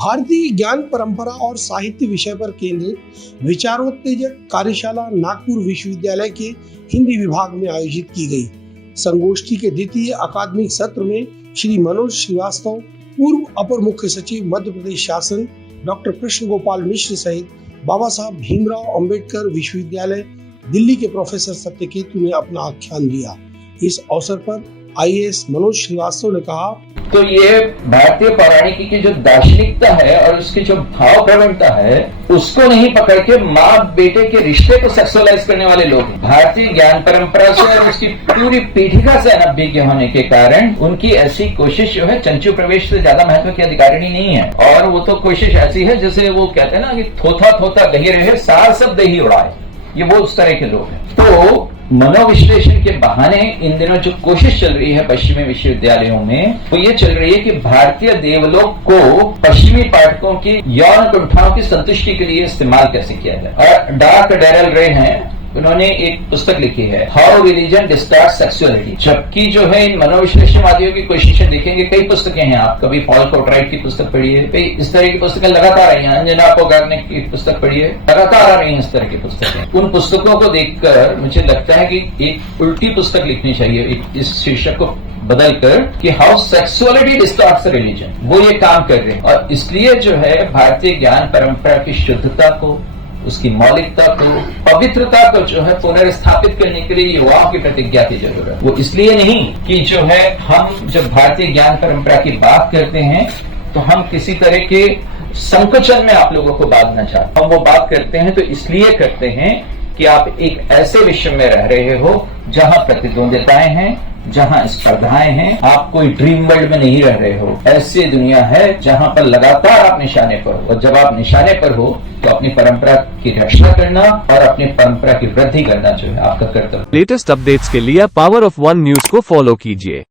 भारतीय ज्ञान परंपरा और साहित्य विषय पर केंद्रित विचारोत्तेजक कार्यशाला नागपुर विश्वविद्यालय के हिंदी विभाग में आयोजित की गई। संगोष्ठी के द्वितीय अकादमिक सत्र में श्री मनोज श्रीवास्तव, पूर्व अपर मुख्य सचिव मध्य प्रदेश शासन, डॉक्टर कृष्ण गोपाल मिश्र सहित बाबा साहब भीमराव अंबेडकर विश्वविद्यालय दिल्ली के प्रोफेसर सत्यकेतु ने अपना आख्यान दिया। इस अवसर पर आईएएस मनोज श्रीवास्तव ने कहा, तो ये भारतीय पौराणिकी की जो दार्शनिकता है और उसकी जो भाव प्रवणता है उसको नहीं पकड़ के माँ बेटे के रिश्ते को सेक्सुअलाइज करने वाले लोग हैं। भारतीय ज्ञान परंपरा से और उसकी पूरी पीठिका से अनभिज्ञ होने के कारण उनकी ऐसी कोशिश जो है चंचू प्रवेश से ज्यादा महत्व की अधिकारिणी नहीं है। और वो तो कोशिश ऐसी है जैसे वो कहते हैं ना कि थोथा थोथा दही रहे सार सब दही उड़ाए, ये वो उस तरह के लोग हैं। तो मनोविश्लेषण के बहाने इन दिनों जो कोशिश चल रही है पश्चिमी विश्वविद्यालयों में वो ये चल रही है कि भारतीय देवलोक को पश्चिमी पाठकों की यौन कुंठाओं की संतुष्टि के लिए इस्तेमाल कैसे किया जाए। और डार्क डेरल रे हैं, उन्होंने एक पुस्तक लिखी है हाउ रिलीजन डिस्टार्ट सेक्सुअलिटी। जबकि जो है इन मनोविश्लेषणवादियों की कोशिशें देखेंगे, कई पुस्तकें हैं, आप कभी पॉल कोटराइट की पुस्तक पढ़िए, कई इस तरह की पुस्तकें लगातार आई हैं, अंजना पोगार्निक की पुस्तक पढ़िए, लगातार आ रही है इस तरह की पुस्तकें। उन पुस्तकों को देखकर मुझे लगता है कि एक उल्टी पुस्तक लिखनी चाहिए इस शीर्षक को बदलकर कि हाउ सेक्सुअलिटी डिस्टॉर्ट्स रिलीजन। वो ये काम कर रहे हैं और इसलिए जो है भारतीय ज्ञान परंपरा की शुद्धता को, उसकी मौलिकता को, पवित्रता को जो है पुनर्स्थापित करने के लिए युवाओं की प्रतिज्ञा की जरूरत है। वो इसलिए नहीं कि जो है हम जब भारतीय ज्ञान परंपरा की बात करते हैं तो हम किसी तरह के संकुचन में आप लोगों को बांधना चाहते। हम वो बात करते हैं तो इसलिए करते हैं कि आप एक ऐसे विश्व में रह रहे हो जहां प्रतिद्वंदिताएं हैं, जहां स्पर्धाएं हैं, आप कोई ड्रीम वर्ल्ड में नहीं रह रहे हो। ऐसी दुनिया है जहां पर लगातार आप निशाने पर हो और जब आप निशाने पर हो तो अपनी परंपरा की रक्षा करना और अपनी परंपरा की वृद्धि करना जो है आपका कर्तव्य। लेटेस्ट अपडेट्स के लिए पावर ऑफ वन न्यूज को फॉलो कीजिए।